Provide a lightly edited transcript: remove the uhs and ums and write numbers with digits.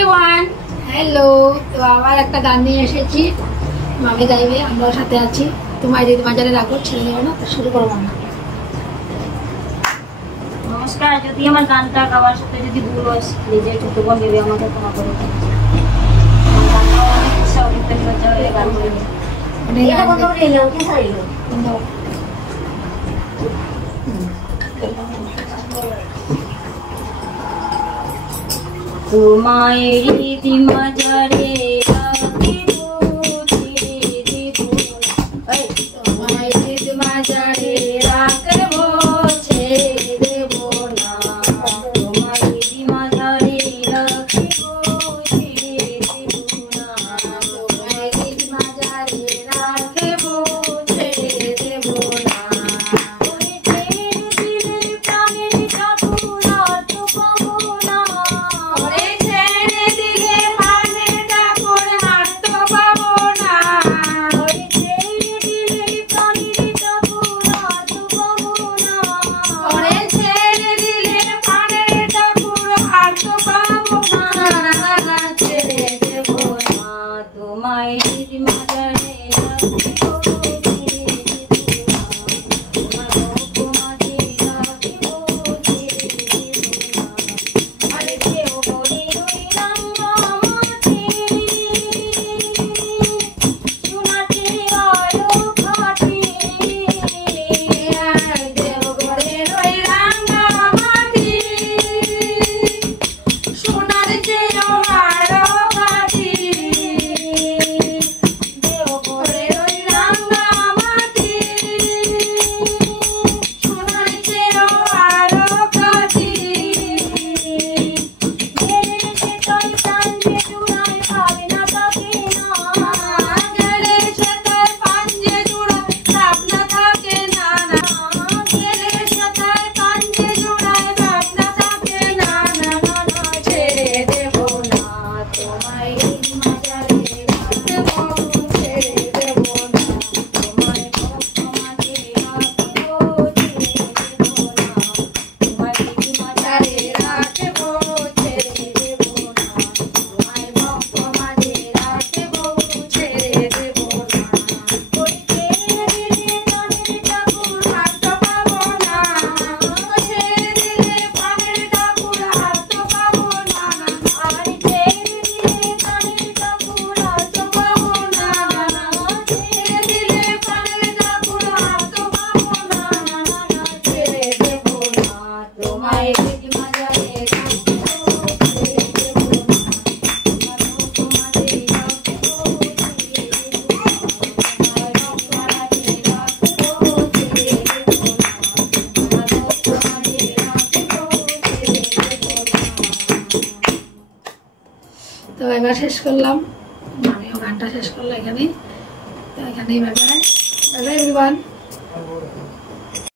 Everyone, hello. তো আবার একটা গান নিয়ে এসেছি, মামি গাইবে, আমরাও সাথে আছি। তোমার যদি বাজারে রাখো ছেড়ে দেবো না, শুরু করবো না। নমস্কার। যদি আমার গানটা গাওয়ার সাথে যদি ভুল হয় নিজের ছোট বোন ভেবে আমাকে ক্ষমা করে দেন। আমার গানটাও অনেক উৎসাহ দিতে লজ্জা হয়ে গান বলবে। এটা বন্ধ করে এলো, কি ছাড়িলো? তোমায় রীতি মাঝারে রাখিব ছেড়ে দেব, তোমায় রীতি মাঝারে রাখিব ছেড়ে দেব না, তোমায় রীতি মাঝারে রাখিব ছেড়ে দেব না, তোমায় রীতি মাঝারে রাখিব ছেড়ে দেব না। তো এবার শেষ করলাম, আমিও গানটা শেষ করলাম এখানেই। তো এখানেই bye bye, bye bye everyone.